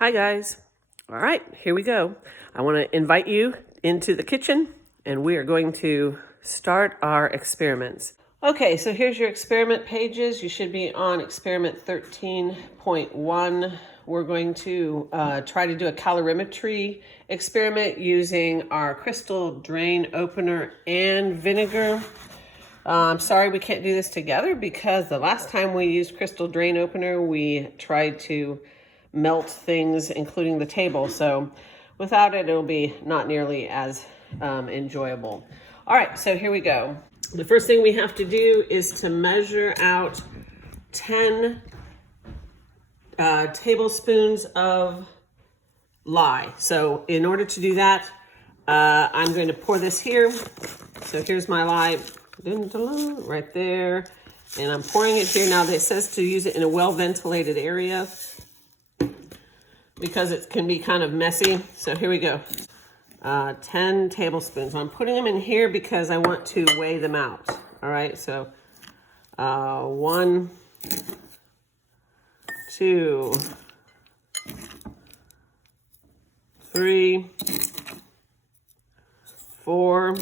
Hi guys. All right, here we go. I want to invite you into the kitchen and we are going to start our experiments. Okay, so here's your experiment pages. You should be on experiment 13.1. We're going to try to do a calorimetry experiment using our crystal drain opener and vinegar. I'm sorry we can't do this together because the last time we used crystal drain opener, we tried to melt things, including the table. So without it, it'll be not nearly as enjoyable. All right, so here we go. The first thing we have to do is to measure out 10 tablespoons of lye. So in order to do that, I'm going to pour this here. So here's my lye right there. And I'm pouring it here. Now it says to use it in a well-ventilated area because it can be kind of messy. So here we go. 10 tablespoons. I'm putting them in here because I want to weigh them out. All right, so 1, 2, 3, 4,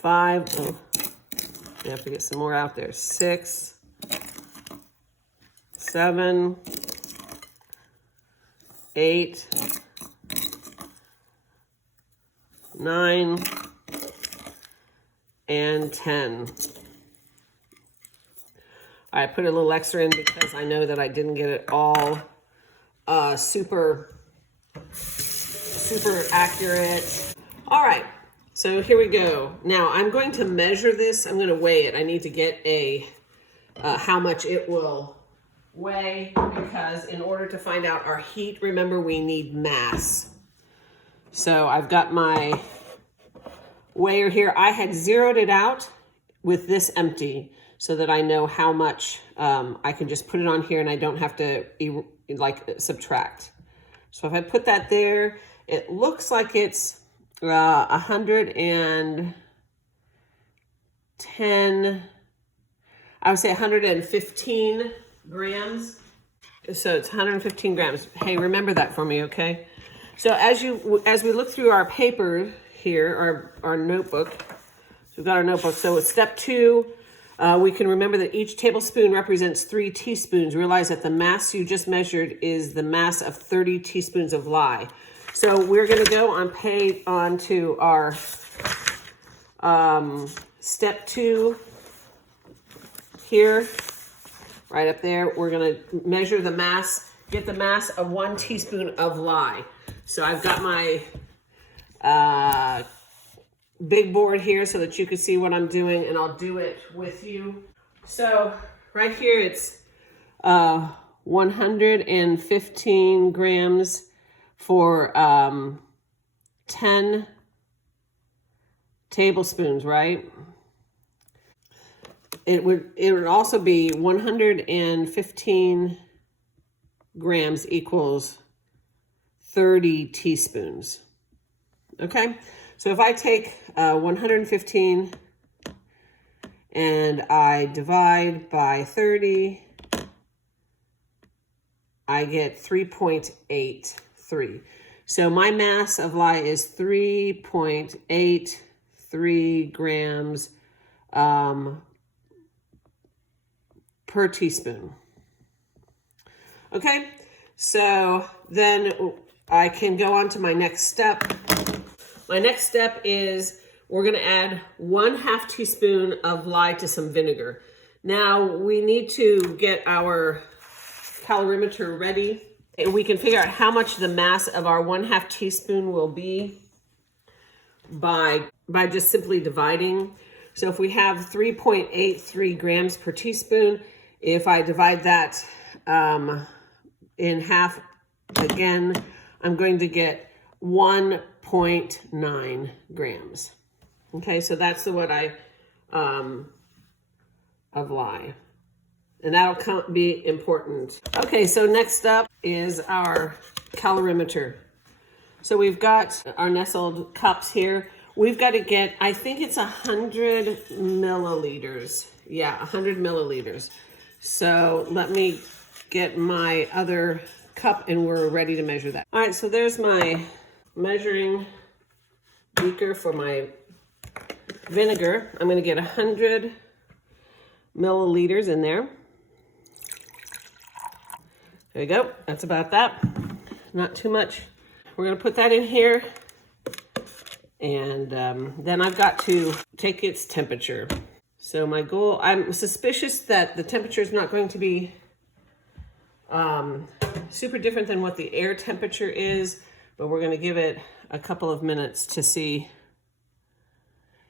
5. Oh, you have to get some more out there. 6, 7, 8, 9, and 10. I put a little extra in because I know that I didn't get it all super accurate. All right, so here we go. Now I'm going to measure this. I'm going to weigh it. I need to get a how much it will weigh, because in order to find out our heat, remember we need mass. So I've got my weigher here. I had zeroed it out with this empty so that I know how much I can just put it on here and I don't have to subtract. So if I put that there, it looks like it's 110, I would say 115 grams. So it's 115 grams. Hey, remember that for me, okay? So as we look through our paper here, our notebook, so we've got our notebook. So it's step 2, we can remember that each tablespoon represents 3 teaspoons. Realize that the mass you just measured is the mass of 30 teaspoons of lye. So we're going to go on to our step 2 here, right up there. We're going to measure the mass, get the mass of 1 teaspoon of lye. So I've got my big board here so that you can see what I'm doing, and I'll do it with you. So right here it's 115 grams for 10 tablespoons, right? It would also be 115 grams equals 30 teaspoons. Okay, so if I take 115 and I divide by 30, I get 3.83. So my mass of lye is 3.83 grams per teaspoon. Okay, so then I can go on to my next step. My next step is we're going to add 1/2 teaspoon of lye to some vinegar. Now we need to get our calorimeter ready, and we can figure out how much the mass of our 1/2 teaspoon will be by just simply dividing. So if we have 3.83 grams per teaspoon, if I divide that in half again, I'm going to get 1.9 grams. Okay, so that's what of lye. And that'll be important. Okay, so next up is our calorimeter. So we've got our nestled cups here. We've got to get, I think it's 100 milliliters. Yeah, 100 milliliters. So let me get my other cup and we're ready to measure that. All right, so there's my measuring beaker for my vinegar. I'm going to get 100 milliliters in there. There you go. That's about that. Not too much. We're going to put that in here. And then I've got to take its temperature. So my goal, I'm suspicious that the temperature is not going to be super different than what the air temperature is, but we're going to give it a couple of minutes to see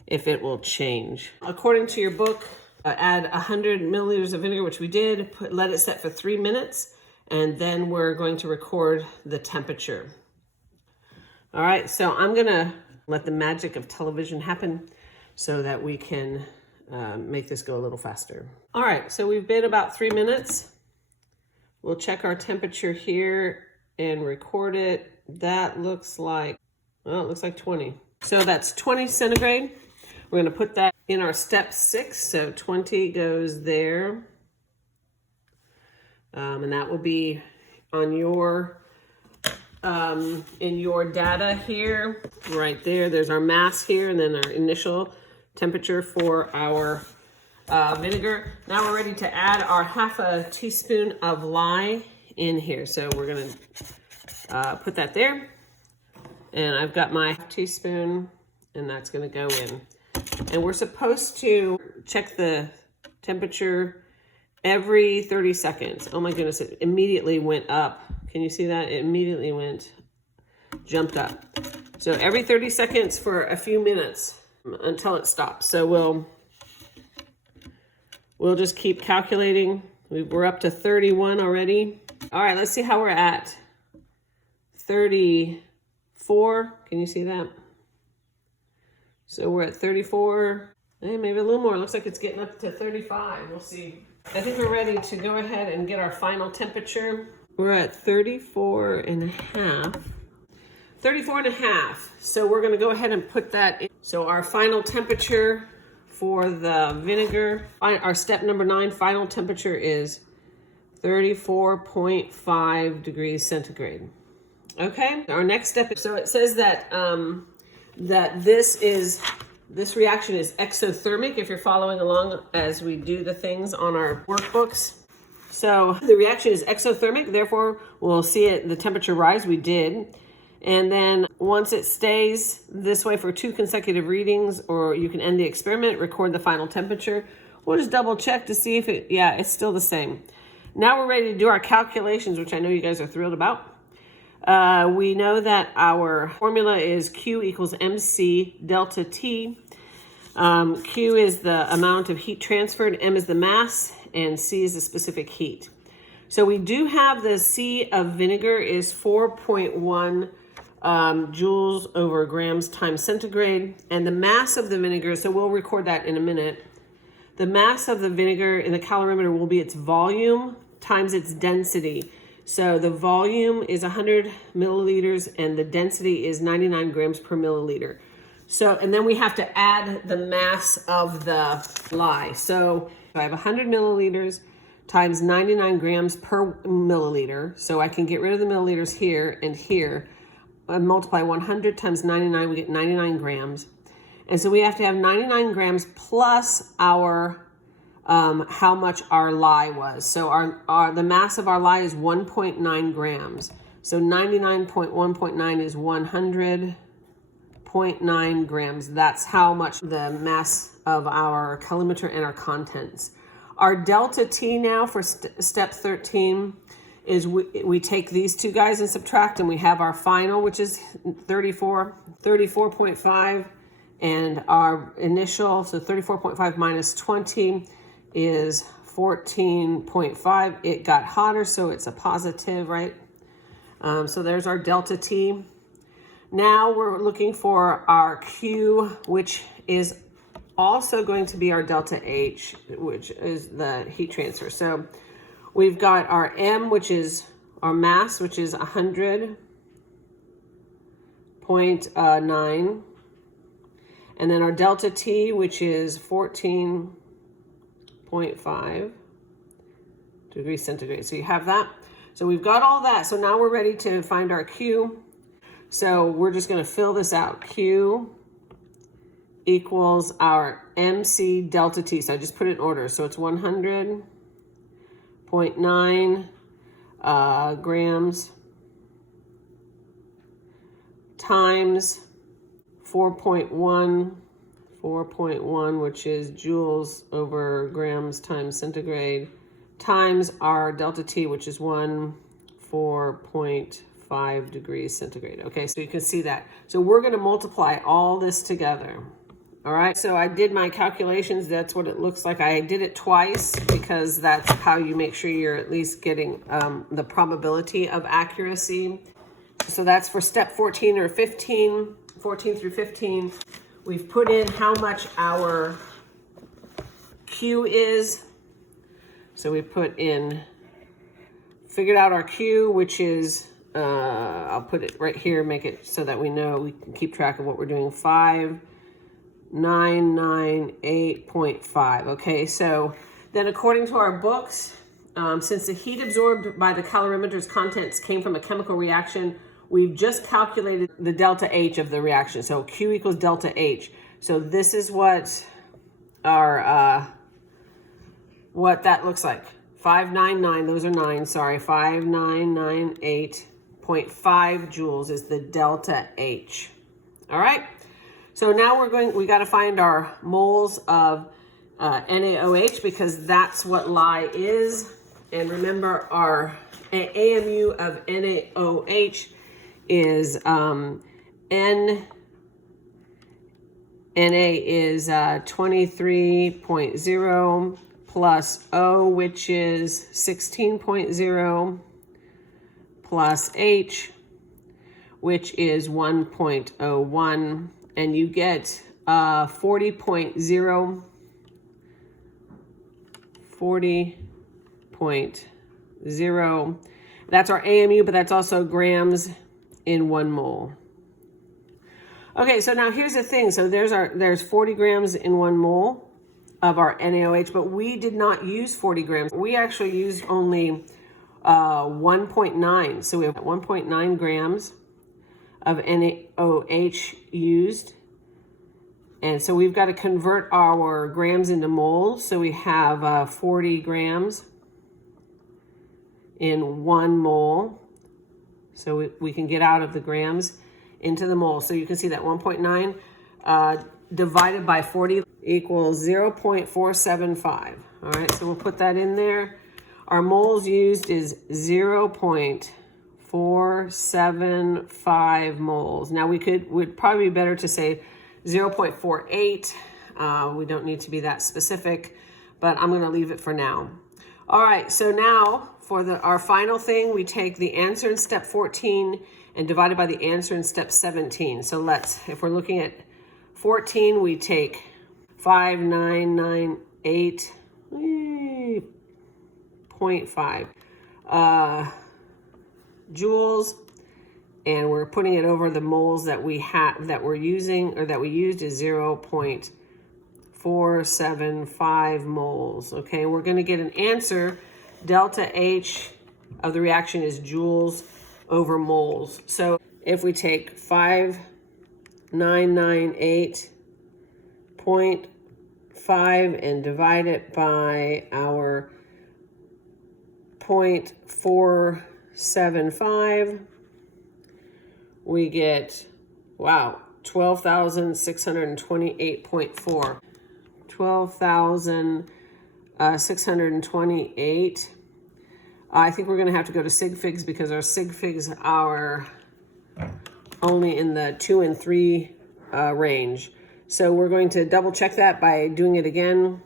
if it will change. According to your book, add 100 milliliters of vinegar, which we did, let it set for 3 minutes, and then we're going to record the temperature. All right, so I'm gonna let the magic of television happen so that we can make this go a little faster. All right, so we've been about 3 minutes. We'll check our temperature here and record it. That looks like, well, it looks like 20. So that's 20 centigrade. We're gonna put that in our step 6. So 20 goes there. And that will be on your, in your data here, right there. There's our mass here and then our initial temperature for our vinegar. Now we're ready to add our half a teaspoon of lye in here. So we're gonna put that there. And I've got my teaspoon and that's gonna go in. And we're supposed to check the temperature every 30 seconds. Oh my goodness, it immediately went up. Can you see that? It immediately jumped up. So every 30 seconds for a few minutes until it stops. So we'll just keep calculating. We're up to 31 already. All right, let's see how we're at. 34, can you see that? So we're at 34, maybe a little more. It looks like it's getting up to 35, we'll see. I think we're ready to go ahead and get our final temperature. We're at 34 and a half. 34 and a half. So we're gonna go ahead and put that in. So our final temperature for the vinegar, our step number 9, final temperature is 34.5 degrees centigrade. Okay, our next step, so it says that this reaction is exothermic if you're following along as we do the things on our workbooks. So the reaction is exothermic, therefore we'll see the temperature rise, we did. And then once it stays this way for 2 consecutive readings, or you can end the experiment, record the final temperature. We'll just double check to see if it's still the same. Now we're ready to do our calculations, which I know you guys are thrilled about. We know that our formula is Q equals MC delta T. Q is the amount of heat transferred, M is the mass, and C is the specific heat. So we do have the C of vinegar is 4.1 joules over grams times centigrade, and the mass of the vinegar, so we'll record that in a minute. The mass of the vinegar in the calorimeter will be its volume times its density. So the volume is 100 milliliters and the density is 99 grams per milliliter. So, and then we have to add the mass of the lye. So I have 100 milliliters times 99 grams per milliliter. So I can get rid of the milliliters here and here. And multiply 100 times 99, we get 99 grams. And so we have to have 99 grams plus our how much our lye was. So the mass of our lye is 1.9 grams. So 99.1.9 is 100.9 grams. That's how much the mass of our calorimeter and our contents. Our delta T now for step 13 is we take these two guys and subtract, and we have our final, which is 34.5, and our initial, so 34.5 minus 20 is 14.5. It got hotter, so it's a positive, right? So there's our delta T. Now we're looking for our Q, which is also going to be our delta H, which is the heat transfer. So we've got our M, which is our mass, which is 100.9. And then our delta T, which is 14.5. degrees centigrade. So you have that. So we've got all that. So now we're ready to find our Q. So we're just going to fill this out. Q equals our MC delta T. So I just put it in order. So it's 100.9 grams times 4.1, which is joules over grams times centigrade, times our delta T, which is 4.5 degrees centigrade. Okay, so you can see that. So we're going to multiply all this together. All right, so I did my calculations. That's what it looks like. I did it twice because that's how you make sure you're at least getting the probability of accuracy. So that's for step 14 or 15, 14 through 15. We've put in how much our Q is. So we put in, figured out our Q, which is, I'll put it right here, make it so that we know, we can keep track of what we're doing, 5998.5. Okay, so then according to our books, since the heat absorbed by the calorimeter's contents came from a chemical reaction, we've just calculated the delta H of the reaction. So Q equals delta H. So this is what our, what that looks like. 599, those are 9, sorry, 5998.5 joules is the delta H. All right, so now we got to find our moles of NaOH because that's what Li is. And remember our AMU of NaOH is Na is 23.0 plus O, which is 16.0, plus H, which is 1.01, and you get 40.0. That's our AMU, but that's also grams in 1 mole. Okay, so now here's the thing. So there's 40 grams in 1 mole of our NaOH, but we did not use 40 grams. We actually used only 1.9. So we have 1.9 grams of NaOH used. And so we've got to convert our grams into moles. So we have 40 grams in 1 mole. So we can get out of the grams into the mole. So you can see that 1.9 divided by 40 equals 0.475. All right, so we'll put that in there. Our moles used is 0.475 moles. Now would probably be better to say 0.48. We don't need to be that specific, but I'm going to leave it for now. All right, so now for our final thing, we take the answer in step 14 and divide it by the answer in step 17. So if we're looking at 14, we take 5998.5 joules, and we're putting it over the moles that we used is 0.475 moles. Okay, we're going to get an answer. Delta H of the reaction is joules over moles. So if we take 5998.5 and divide it by our 0.475, we get, wow, 12,628.4. 12,628. I think we're going to have to go to sig figs because our sig figs are only in the 2 and 3 range. So we're going to double check that by doing it again.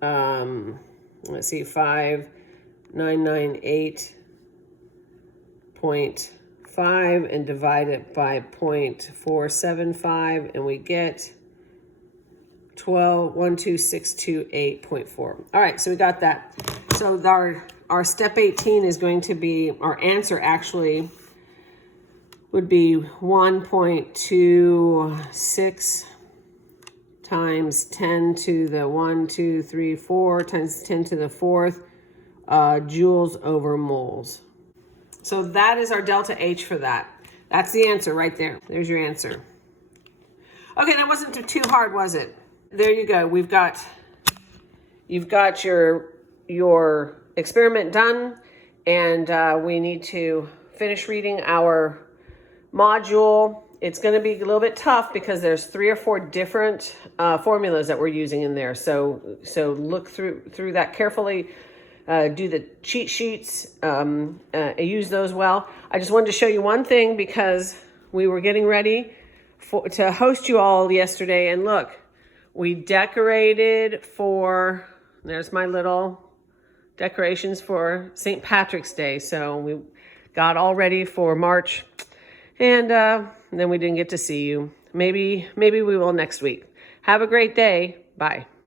Let's see, 5998.5 and divide it by 0.475, and we get 12,628.4. All right, so we got that. So our step 18 is going to be, our answer actually would be 1.26 times 10 to the 1, 2, 3, 4 times 10 to the 4th joules over moles. So that is our delta H for that. That's the answer right there. There's your answer. Okay, that wasn't too hard, was it? There you go. You've got your experiment done, and we need to finish reading our module. It's going to be a little bit tough because there's 3 or 4 different formulas that we're using in there. So look through that carefully. Do the cheat sheets. Use those well. I just wanted to show you one thing because we were getting ready to host you all yesterday, and look, we decorated for. There's my little decorations for St. Patrick's Day. So we got all ready for March. And then we didn't get to see you. Maybe we will next week. Have a great day. Bye.